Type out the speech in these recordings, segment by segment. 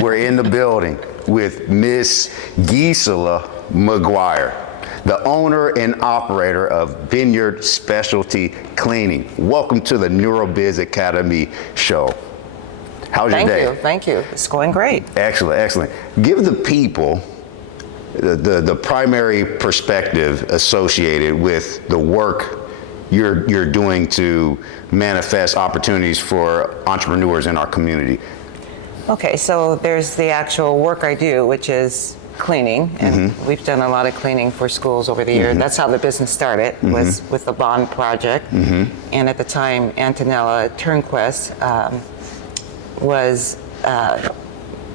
We're in the building with Miss Giesila McGuire, the owner and operator of Binyard Specialty Cleaning. Welcome to the NeuroBiz Academy show. How's your day? Thank you. It's going great. Excellent, excellent. Give the people the primary perspective associated with the work you're doing to manifest opportunities for entrepreneurs in our community. Okay, so there's the actual work I do, which is cleaning, and we've done a lot of cleaning for schools over the years. That's how the business started, was with the bond project. And at the time, Antonella Turnquist was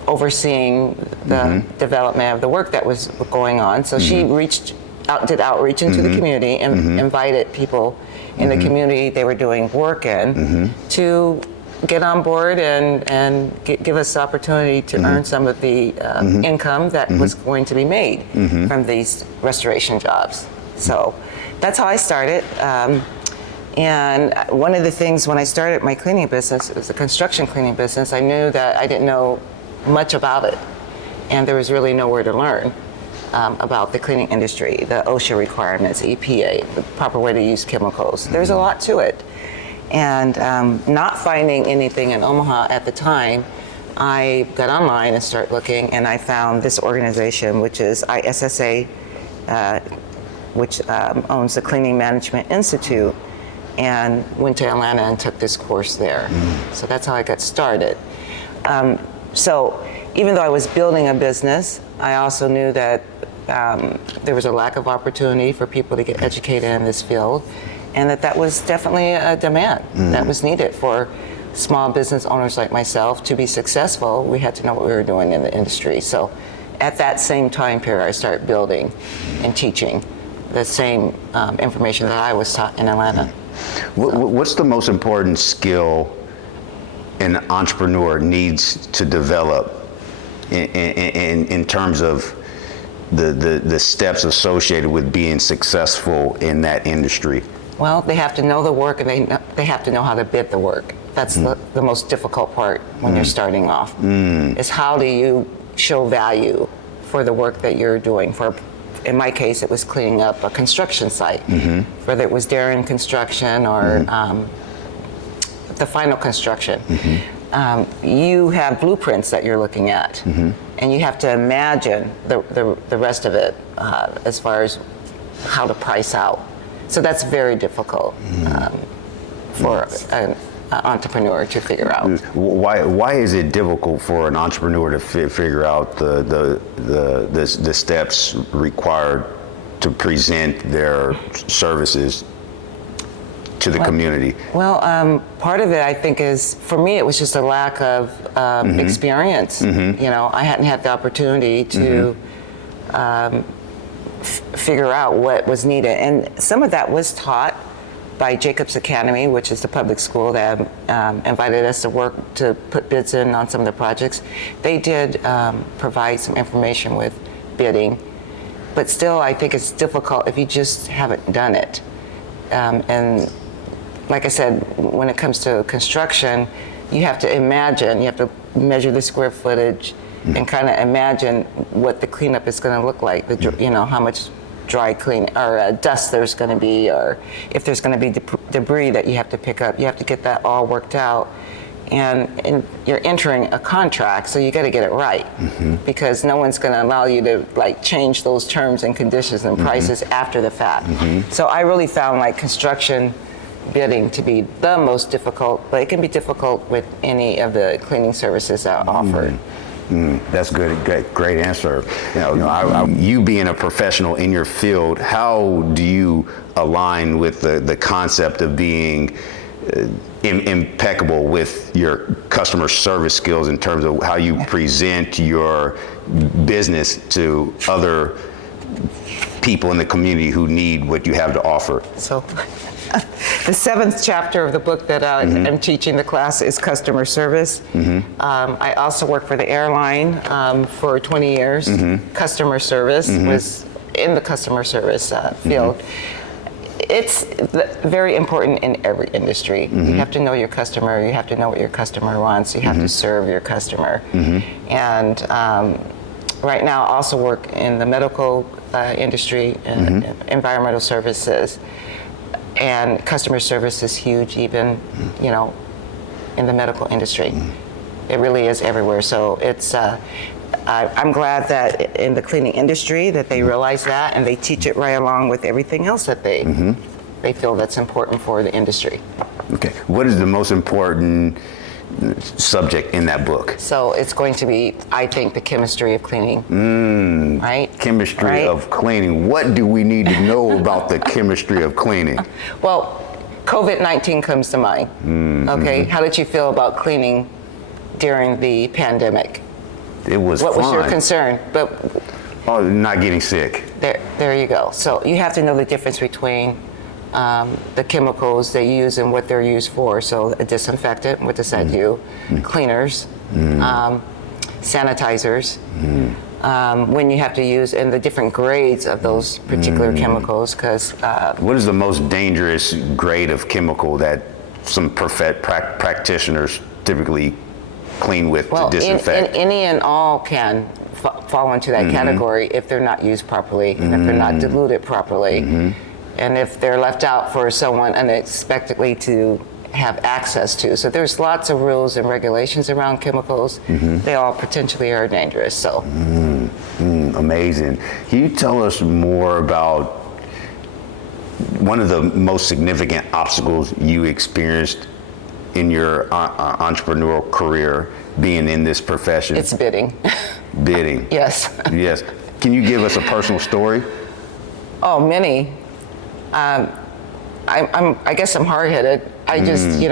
overseeing the development of the work that was going on. So she did outreach into the community and invited people in the community they were doing work in to get on board and give us the opportunity to earn some of the income that was going to be made from these restoration jobs. So that's how I started. And one of the things when I started my cleaning business, it was a construction cleaning business, I knew that I didn't know much about it. And there was really nowhere to learn about the cleaning industry, the OSHA requirements, EPA, the proper way to use chemicals. There's a lot to it. And not finding anything in Omaha at the time, I got online and started looking, and I found this organization, which is ISSA, which owns the Cleaning Management Institute, and went to Atlanta and took this course there. So that's how I got started. So even though I was building a business, I also knew that there was a lack of opportunity for people to get educated in this field, and that was definitely a demand that was needed for small business owners like myself to be successful. We had to know what we were doing in the industry. So at that same time period, I started building and teaching the same information that I was taught in Atlanta. What's the most important skill an entrepreneur needs to develop in terms of the steps associated with being successful in that industry? Well, they have to know the work, and they have to know how to bid the work. That's the most difficult part when you're starting off, is how do you show value for the work that you're doing. In my case, it was cleaning up a construction site, whether it was Darren Construction or the final construction. You have blueprints that you're looking at, and you have to imagine the rest of it as far as how to price out. So that's very difficult for an entrepreneur to figure out. Why is it difficult for an entrepreneur to figure out the steps required to present their services to the community? Well, part of it, I think, is, for me, it was just a lack of experience. You know, I hadn't had the opportunity to figure out what was needed. And some of that was taught by Jacobs Academy, which is the public school that invited us to put bids in on some of the projects. They did provide some information with bidding, but still I think it's difficult if you just haven't done it. And like I said, when it comes to construction, you have to imagine, you have to measure the square footage and kind of imagine what the cleanup is going to look like, you know, how much dry clean or dust there's going to be, or if there's going to be debris that you have to pick up. You have to get that all worked out, and you're entering a contract, so you got to get it right, because no one's going to allow you to like change those terms and conditions and prices after the fact. So I really found like construction bidding to be the most difficult, but it can be difficult with any of the cleaning services that are offered. That's good. Great answer. You being a professional in your field, how do you align with the concept of being impeccable with your customer service skills in terms of how you present your business to other people in the community who need what you have to offer? So the 7th chapter of the book that I'm teaching the class is customer service. I also worked for the airline for 20 years. Customer service was in the customer service field. It's very important in every industry. You have to know your customer. You have to know what your customer wants. You have to serve your customer. And right now, I also work in the medical industry and environmental services. And customer service is huge, even in the medical industry. It really is everywhere. So it's. I'm glad that in the cleaning industry that they realize that and they teach it right along with everything else that they feel that's important for the industry. Okay. What is the most important subject in that book? So it's going to be, I think, the chemistry of cleaning. Right? Chemistry of cleaning. What do we need to know about the chemistry of cleaning? Well, COVID-19 comes to mind. Okay. How did you feel about cleaning during the pandemic? It was What fun. was your concern? But not getting sick. there you go. So you have to know the difference between the chemicals they use and what they're used for. So a disinfectant, what does that do? Cleaners, sanitizers. When you have to use, and the different grades of those particular chemicals, because What is the most dangerous grade of chemical that some practitioners typically clean with to disinfect? Any and all can fall into that category if they're not used properly and if they're not diluted properly, and if they're left out for someone unexpectedly to have access to. So there's lots of rules and regulations around chemicals. They all potentially are dangerous. So. Amazing. Can you tell us more about one of the most significant obstacles you experienced in your entrepreneurial career being in this profession? It's bidding. Bidding. Yes. Yes. Can you give us a personal story? Oh, many. I guess I'm hard-headed. I just, you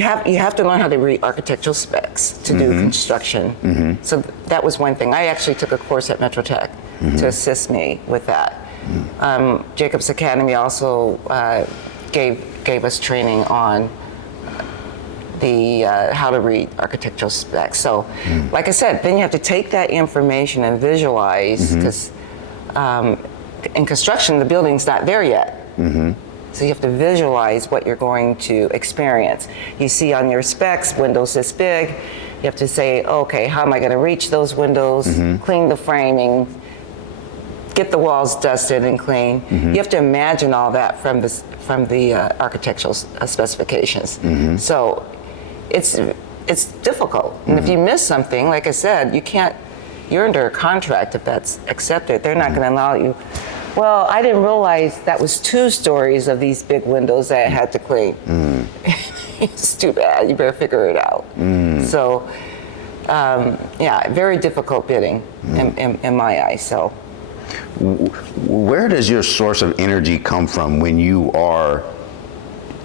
have to learn how to read architectural specs to do construction. So that was one thing. I actually took a course at Metro Tech to assist me with that. Jacobs Academy also gave us training on the how to read architectural specs. So, like I said, then you have to take that information and visualize, because in construction, the building's not there yet. So you have to visualize what you're going to experience. You see on your specs, windows this big. You have to say, okay, how am I going to reach those windows, clean the framing, get the walls dusted and clean. You have to imagine all that from the architectural specifications. So it's difficult. And if you miss something, like I said, you're under a contract if that's accepted. They're not going to allow you. Well, I didn't realize that was 2 stories of these big windows that I had to clean. It's too bad. You better figure it out. So, very difficult bidding in my eyes. So, where does your source of energy come from when you are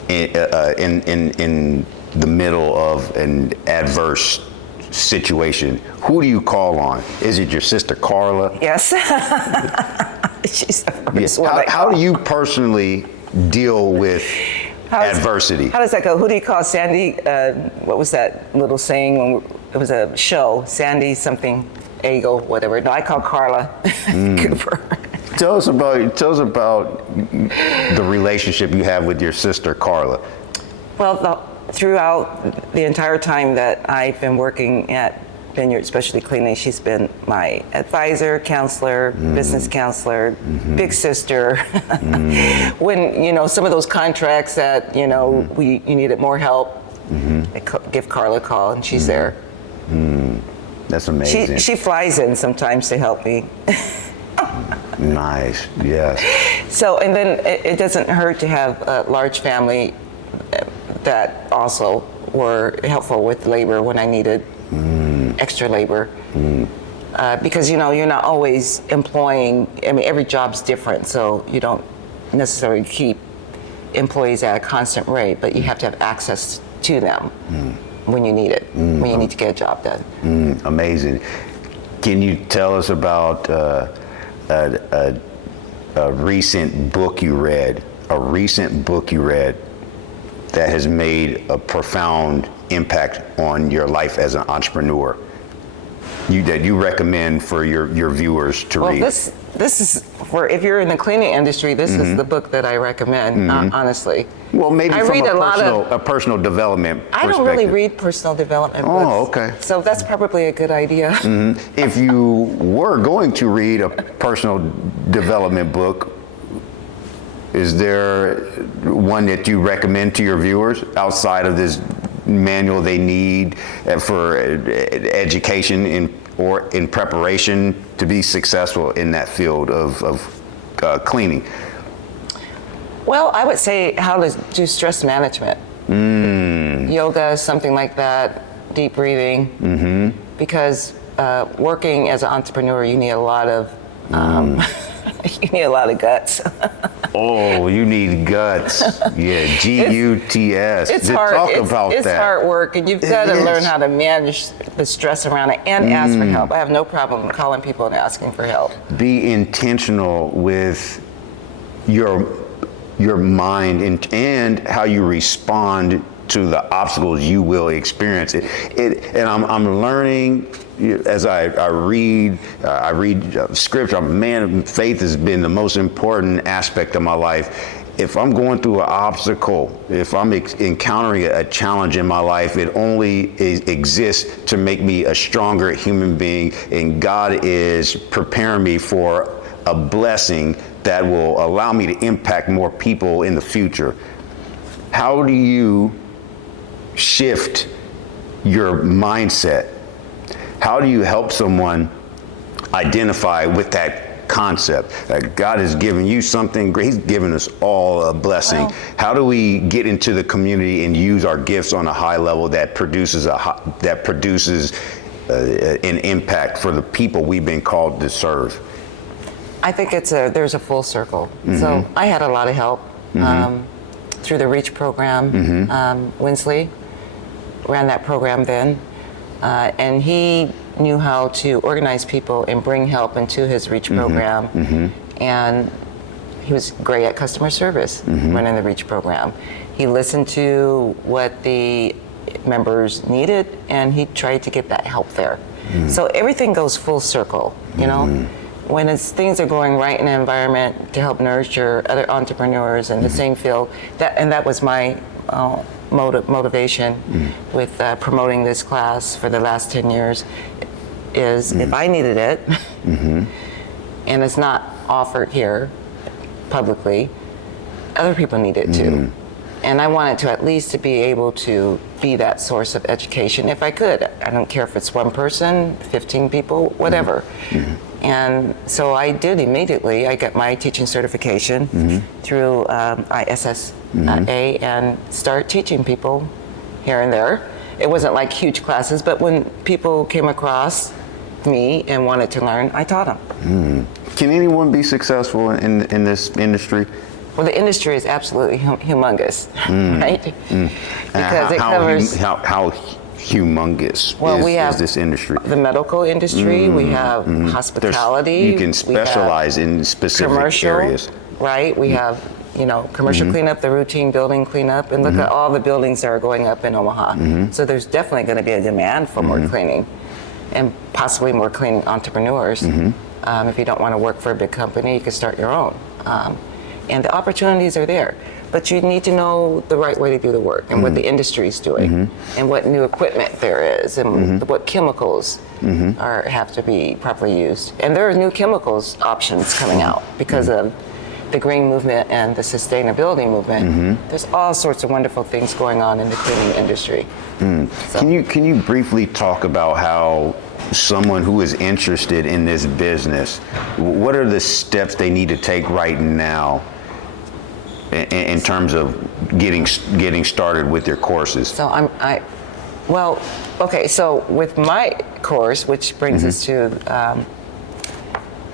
in the middle of an adverse situation? Who do you call on? Is it your sister Carla? Yes. She's the first one. How do you personally deal with adversity? How does that go? Who do you call? Sandy? What was that little saying when it was a show? Sandy something, Eagle, whatever. No, I call Carla Cooper. Tell us about the relationship you have with your sister Carla. Well, throughout the entire time that I've been working at Binyard Specialty Cleaning, she's been my advisor, counselor, business counselor, big sister. When, some of those contracts that, you needed more help, I give Carla a call and she's there. That's amazing. She flies in sometimes to help me. Nice, yes. So, and then it doesn't hurt to have a large family that also were helpful with labor when I needed extra labor. Because, you're not always employing, every job's different, so you don't necessarily keep employees at a constant rate, but you have to have access to them when you need it, when you need to get a job done. Amazing. Can you tell us about a recent book you read, that has made a profound impact on your life as an entrepreneur? that you recommend for your viewers to read? This is for, if you're in the cleaning industry, this is the book that I recommend, honestly. Well, maybe I from read a personal development perspective. I don't really read personal development books. Oh, okay. So that's probably a good idea. If you were going to read a personal development book, is there one that you recommend to your viewers outside of this manual they need for education or in preparation to be successful in that field of cleaning? Well, I would say how to do stress management. Yoga, something like that, deep breathing. Because working as an entrepreneur, you need a lot of you need a lot of guts. Oh, you need guts. Yeah, G-U-T-S. It's hard. Talk it's, about it's that. hard work, and you've got to It learn is. how to manage the stress around it and ask for help. I have no problem calling people and asking for help. Be intentional with your mind and how you respond to the obstacles you will experience. And I'm learning as I read scripture. Man, faith has been the most important aspect of my life. If I'm going through an obstacle, if I'm encountering a challenge in my life, it only exists to make me a stronger human being, and God is preparing me for a blessing that will allow me to impact more people in the future. How do you shift your mindset? How do you help someone identify with that concept that God has given you something great? He's given us all a blessing. Well, how do we get into the community and use our gifts on a high level that produces an impact for the people we've been called to serve? I think there's a full circle. So I had a lot of help through the REACH program. Winsley ran that program then, and he knew how to organize people and bring help into his REACH program. And he was great at customer service running the REACH program. He listened to what the members needed, and he tried to get that help there. So everything goes full circle, you know? When things are going right in the environment to help nurture other entrepreneurs in the same field, that was my motivation with promoting this class for the last 10 years, is if I needed it, and it's not offered here publicly, other people need it too. And I wanted to at least to be able to be that source of education if I could. I don't care if it's one person, 15 people, whatever. And so I did immediately. I got my teaching certification through ISSA and start teaching people here and there. It wasn't like huge classes, but when people came across me and wanted to learn, I taught them. Can anyone be successful in this industry? Well, the industry is absolutely humongous, right? Because it covers how humongous we have is this industry? the medical industry, we have hospitality. You can specialize in specific commercial, areas. right? We have, commercial cleanup, the routine building cleanup, and look at all the buildings that are going up in Omaha. So there's definitely going to be a demand for more cleaning, and possibly more cleaning entrepreneurs. If you don't want to work for a big company, you can start your own. And the opportunities are there, but you need to know the right way to do the work and what the industry is doing and what new equipment there is and what chemicals have to be properly used. And there are new chemicals options coming out because of the green movement and the sustainability movement. There's all sorts of wonderful things going on in the cleaning industry. So. Can you briefly talk about how someone who is interested in this business, what are the steps they need to take right now in terms of getting started with their courses? So so with my course, which brings us to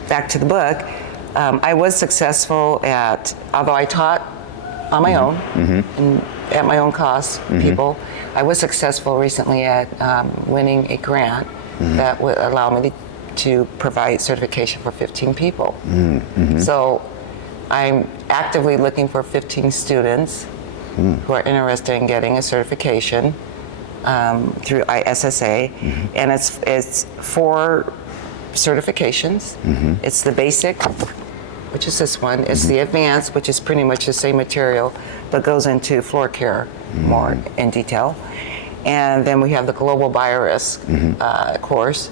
back to the book, I was successful although I taught on my own and at my own cost people, I was successful recently at winning a grant that would allow me to provide certification for 15 people. So I'm actively looking for 15 students who are interested in getting a certification. through ISSA, and it's 4 certifications. It's the basic, which is this one. It's the advanced, which is pretty much the same material, but goes into floor care more in detail. And then we have the global biorisk course,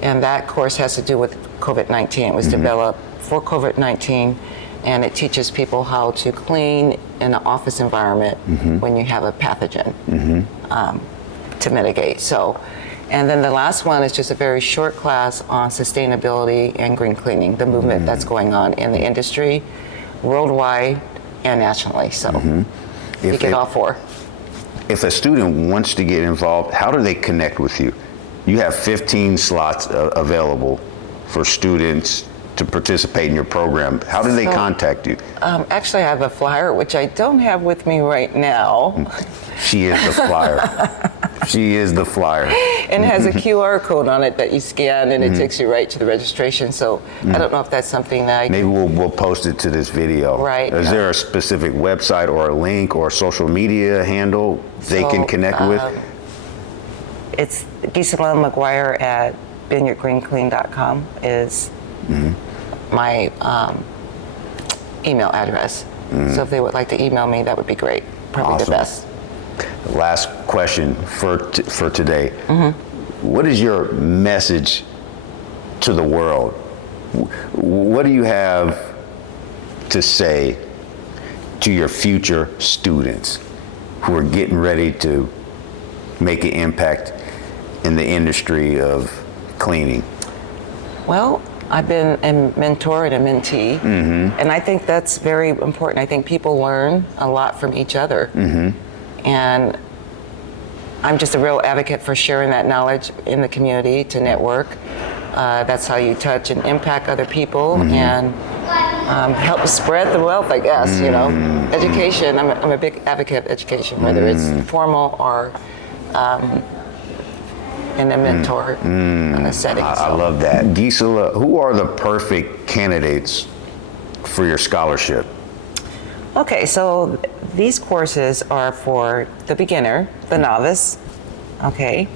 and that course has to do with COVID-19. It was developed for COVID-19, and it teaches people how to clean in an office environment when you have a pathogen to mitigate. So, and then the last one is just a very short class on sustainability and green cleaning, the movement that's going on in the industry, worldwide and nationally. So you get all 4. If a student wants to get involved, how do they connect with you? You have 15 slots available for students to participate in your program. How do they contact you? Actually, I have a flyer, which I don't have with me right now. She is the flyer. She is the flyer. And it has a QR code on it that you scan, and it takes you right to the registration. So I don't know if that's something that Maybe we'll post it to this video. Right. Is there a specific website or a link or social media handle they can connect with? It's Giesila McGuire at binyardgreenclean.com is my email address. So if they would like to email me, that would be great. Probably Awesome. the best. Last question for today. What is your message to the world? What do you have to say to your future students who are getting ready to make an impact in the industry of cleaning? Well, I've been a mentor and a mentee, and I think that's very important. I think people learn a lot from each other. And I'm just a real advocate for sharing that knowledge in the community to network. That's how you touch and impact other people and help spread the wealth, I guess, you know. Education, I'm a big advocate of education, whether it's formal or in a mentor setting. I love that. Giesila, who are the perfect candidates for your scholarship? Okay, so these courses are for the beginner, the novice, okay?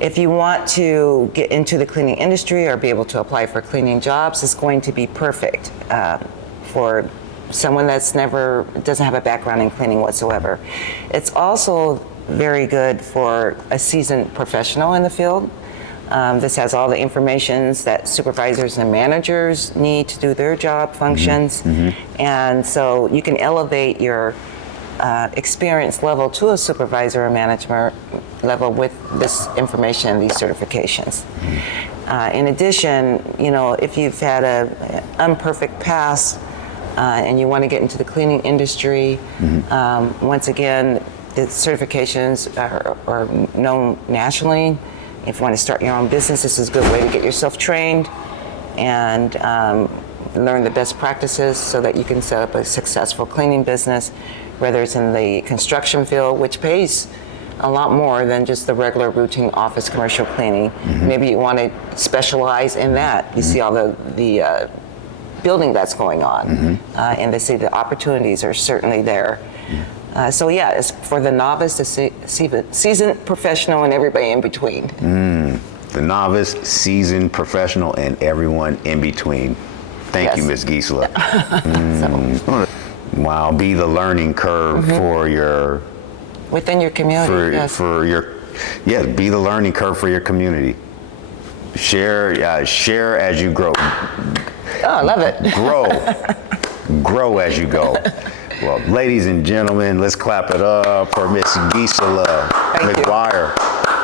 If you want to get into the cleaning industry or be able to apply for cleaning jobs, it's going to be perfect for someone that's doesn't have a background in cleaning whatsoever. It's also very good for a seasoned professional in the field. This has all the information that supervisors and managers need to do their job functions. And so you can elevate your experience level to a supervisor or manager level with this information and these certifications. In addition, you know, if you've had an imperfect past and you want to get into the cleaning industry, once again, the certifications are known nationally. If you want to start your own business, this is a good way to get yourself trained and learn the best practices so that you can set up a successful cleaning business, whether it's in the construction field, which pays a lot more than just the regular routine office commercial cleaning. Maybe you want to specialize in that. You see all the building that's going on, and they see the opportunities are certainly there. So yeah, it's for the novice, the seasoned professional, and everybody in between. The novice, seasoned professional, and everyone in between. Thank you, Ms. Giesila. Wow, be the learning curve for your within your community. Be the learning curve for your community. Share as you grow. Oh, I love it. Grow as you go. Well, ladies and gentlemen, let's clap it up for Miss Giesila McGuire.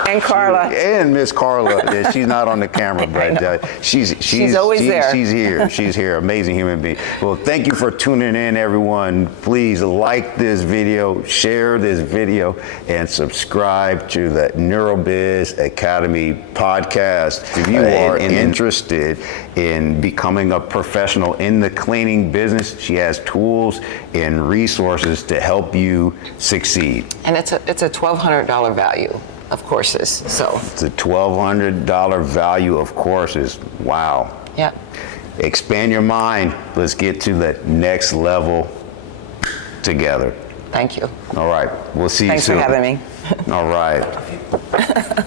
And Carla. And Miss Carla. Yeah, she's not on the camera, but she's always there. She's here. She's here. Amazing human being. Well, thank you for tuning in, everyone. Please like this video, share this video, and subscribe to the NeuroBiz Academy podcast. If you are interested in becoming a professional in the cleaning business, she has tools and resources to help you succeed. And it's a $1,200 value of courses. So it's a $1,200 value of courses. Wow. Yeah. Expand your mind. Let's get to the next level together. Thank you. All right. We'll see you Thanks soon. for having me. All right.